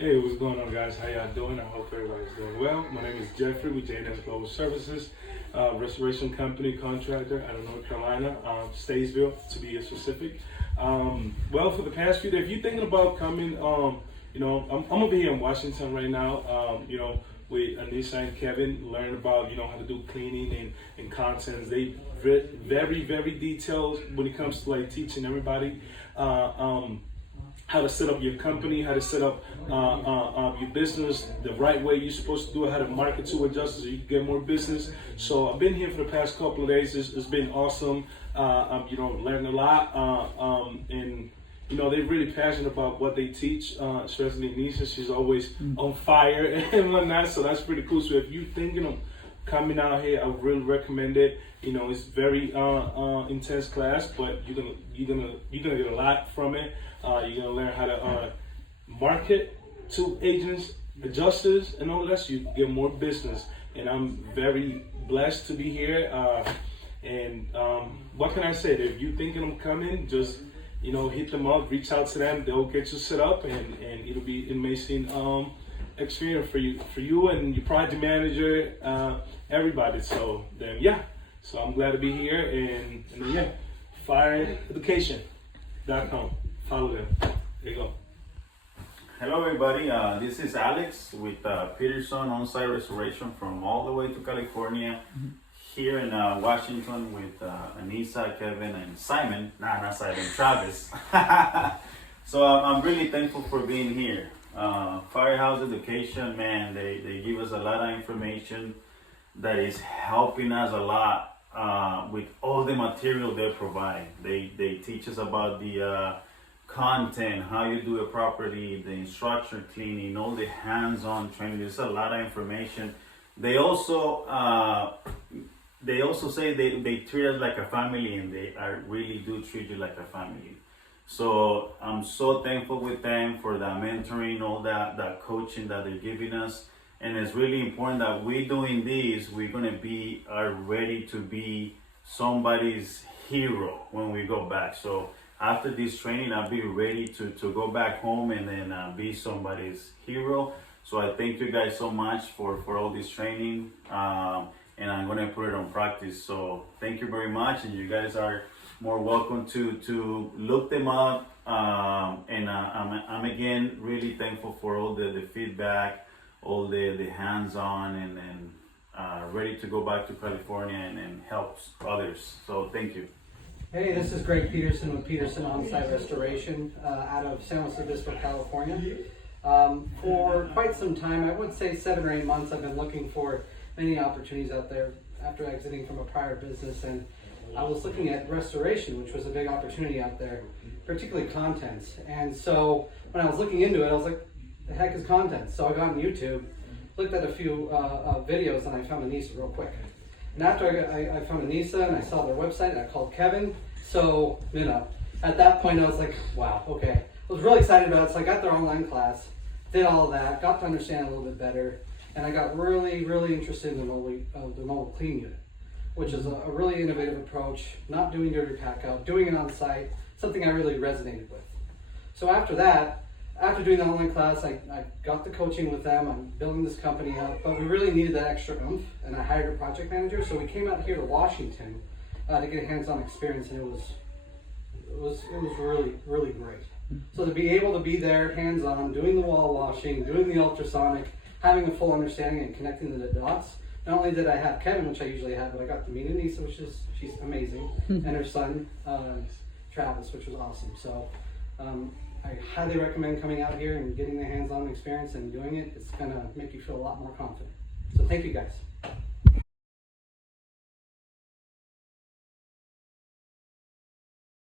Hey, what's going on, guys? How y'all doing? I hope everybody's doing well. My name is Jeffrey with J&S Global Services, restoration company contractor out of North Carolina, Statesville to be specific. Well, for the past few days, if you're thinking about coming, I'm gonna be here in Washington right now. With Anissa and Kevin, learn about how to do cleaning and contents. They very very detailed when it comes to like teaching everybody. How to set up your company, how to set up your business the right way you're supposed to do it, how to market to adjust so you can get more business. So I've been here for the past couple of days. It's been awesome. Learned a lot, and they're really passionate about what they teach. Especially Nisha, she's always on fire and whatnot. So that's pretty cool. So if you're thinking of coming out here, I would really recommend it. It's very intense class, but you're gonna get a lot from it. You're gonna learn how to market to agents, adjusters, and all of that, so you can get more business. And I'm very blessed to be here. What can I say? If you're thinking of coming, just hit them up, reach out to them. They'll get you set up, and it'll be an amazing experience for you and your project manager, everybody. So then, so I'm glad to be here, and fireeducation.com. Follow them. There you go. Hello everybody, this is Alex with Peterson On-Site Restoration from all the way to California, here in Washington with Anissa, Kevin, and Simon. Not Simon, Travis. So I'm really thankful for being here. Firehouse Education, man, they give us a lot of information that is helping us a lot with all the material they provide. They teach us about the content, how you do it properly, the instructor cleaning, all the hands-on training. There's a lot of information. They also say they treat us like a family, and they really do treat you like a family. So I'm so thankful with them for the mentoring, all that coaching that they're giving us. And it's really important that we're doing this, we're gonna be ready to be somebody's hero when we go back. So after this training, I'll be ready to go back home and then be somebody's hero. So I thank you guys so much for all this training, and I'm gonna put it on practice. So thank you very much, and you guys are more welcome to look them up. I'm again really thankful for all the feedback, all the hands-on, and ready to go back to California and help others. So thank you. Hey, this is Greg Peterson with Peterson On-Site Restoration out of San Luis Obispo, California. For quite some time, I would say 7 or 8 months, I've been looking for many opportunities out there after exiting from a prior business, and I was looking at restoration, which was a big opportunity out there, particularly contents. And so when I was looking into it, I was like, the heck is contents? So I got on YouTube, looked at a few videos, and I found Anissa real quick. And after I found Anissa and I saw their website, I called Kevin. So, at that point I was like, wow, okay. I was really excited about it, so I got their online class, did all of that, got to understand it a little bit better, and I got really, really interested in the mobile clean unit, which is a really innovative approach, not doing dirty pack out, doing it on site, something I really resonated with. So after that, after doing the online class, I got the coaching with them. I'm building this company up, but we really needed that extra oomph, and I hired a project manager. So we came out here to Washington to get a hands-on experience, and it was really, really great. So to be able to be there, hands-on, doing the wall washing, doing the ultrasonic, having a full understanding and connecting the dots. Not only did I have Kevin, which I usually have, but I got to meet Anissa, she's amazing, and her son Travis, which was awesome. So. I highly recommend coming out here and getting the hands-on experience and doing it. It's gonna make you feel a lot more confident. So thank you guys.